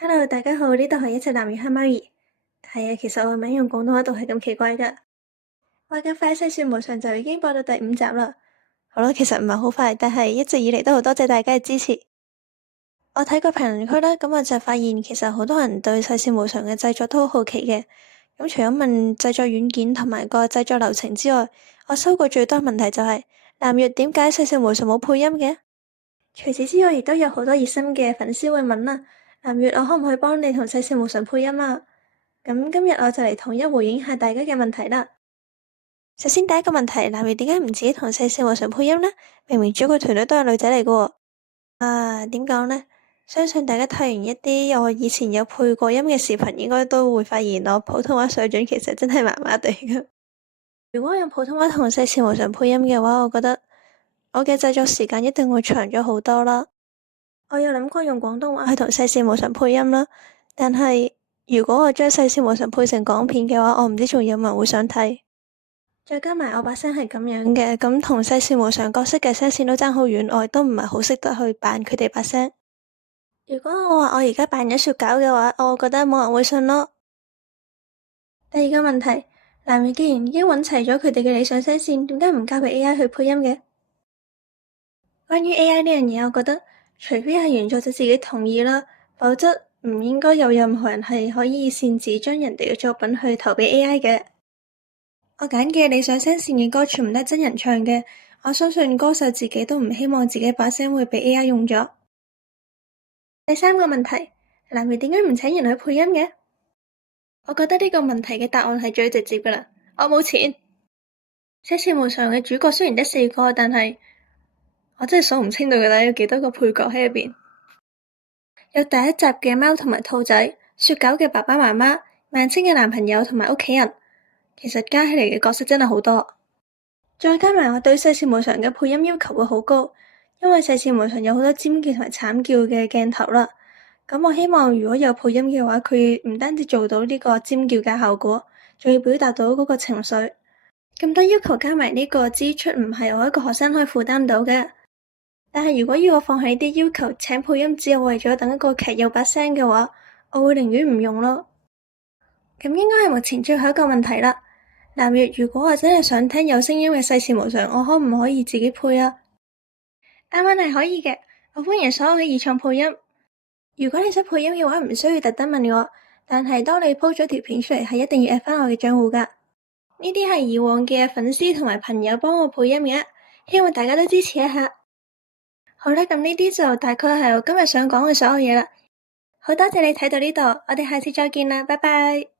Hello，大家好，呢度係一隻藍魚黑貓兒。係啊，其實我個名用廣東話讀係咁奇怪噶。我嘅快世說無常就已經播到第5集啦。好啦，其實唔係好快，但係一直以嚟都好多謝大家嘅支持。我睇過評論區啦，咁我就發現其實好多人對世事無常嘅製作都好好奇嘅。咁除咗問製作軟件同埋個製作流程之外，我收過最多問題就係藍月點解世事無常冇配音嘅？除此之外，亦都有好多熱心嘅粉絲會問啦。藍月，我可唔可以幫你同世事無常配音啊？咁今日我就嚟統一回應下大家嘅問題啦。首先第一個問題，藍月點解唔自己同世事無常配音呢？明明主要個團隊都係女仔嚟嘅喎。點講呢？相信大家睇完一啲我以前有配過音嘅視頻，應該都會發現我普通話水準其實真係麻麻地嘅。如果用普通話同世事無常配音嘅話，我覺得我嘅製作時間一定會長咗好多啦。我有諗過用廣東話去同世事無常配音啦，但係如果我將世事無常配成港片嘅話，我唔知仲有冇人會想睇。再加埋我把聲係咁樣嘅，咁同世事無常角色嘅聲線都爭好遠，我亦都唔係好識得去扮佢哋把聲。如果我話我而家扮咗雪糕嘅話，我覺得冇人會信咯。第二個問題，藍月既然已經揾齊咗佢哋嘅理想聲線，點解唔交俾 AI 去配音嘅？關於 AI 呢樣嘢，我覺得除非係原作者自己同意啦，否則唔應該有任何人係可以擅自將人哋嘅作品去投俾 AI 嘅。我揀嘅理想聲線嘅歌全部都係真人唱嘅，我相信歌手自己都唔希望自己把聲會被 AI 用咗。第三個問題，藍月點解唔請人去配音嘅？我覺得呢個問題嘅答案係最直接噶啦，我冇錢。世事無常嘅主角雖然得4個，但係我真係數唔清到底有幾多個配角喺入邊。有第一集嘅貓同埋兔仔，雪狗嘅爸爸媽媽，萬青嘅男朋友同埋屋企人，其實加起嚟嘅角色真係好多。再加埋我對世事無常嘅配音要求會好高，因為世事無常有好多尖叫同埋慘叫嘅鏡頭啦。咁我希望如果有配音嘅話，佢唔單止做到呢個尖叫嘅效果，仲要表達到嗰個情緒。咁多要求加埋呢個支出，唔係我一個學生可以負擔到嘅。但係如果要我放棄啲要求，請配音只係為咗等一個劇有把聲嘅話，我會寧願唔用咯。咁應該係目前最後一個問題啦。藍月，如果我真係想聽有聲音嘅世事無常，我可唔可以自己配啊？答案係可以嘅，我歡迎所有嘅二創配音。如果你想配音嘅話，唔需要特登問我，但係當你鋪咗條片出嚟，係一定要 at 返我嘅賬戶噶。呢啲係以往嘅粉絲同埋朋友幫我配音嘅，希望大家都支持一下。好啦，咁呢啲就大概係我今日想講嘅所有嘢啦。好多謝你睇到呢度，我哋下次再見啦，拜拜。